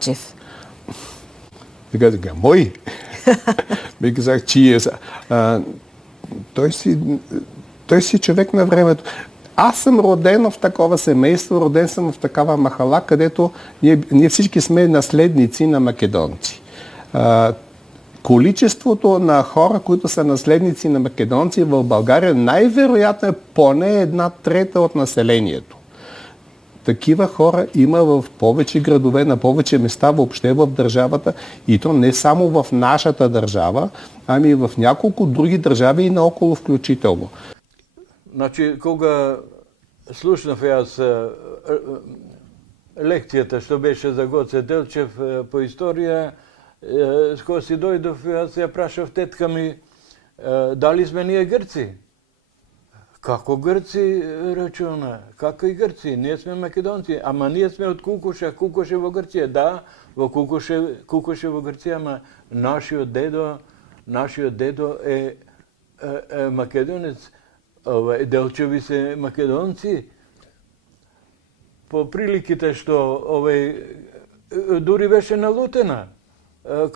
Чев. Вика, мой? Би казах, чие са. Той си човек на времето. Аз съм роден в такова семейство, роден съм в такава махала, където ние всички сме наследници на македонци. Количеството на хора, които са наследници на македонци в България, най-вероятно е поне 1/3 от населението. Такива хора има в повече градове, на повече места въобще в държавата, и то не само в нашата държава, ами и в няколко други държави и наоколо включително. Значи, кога слушнав аз лекцията, що беше за Гоце Делчев по история, с кога си дойдов, аз я прашав тетка ми, дали сме ние гърци? Како гърци, рече она? Како и гърци? Ние сме македонци. Ама ние сме от Кукуша. Кукуш е во Гърция. Да, во Кукуш е во Гърция, ама нашиот дедо е македонец. Делчеви се македонци. По приликите што дури беше налутена.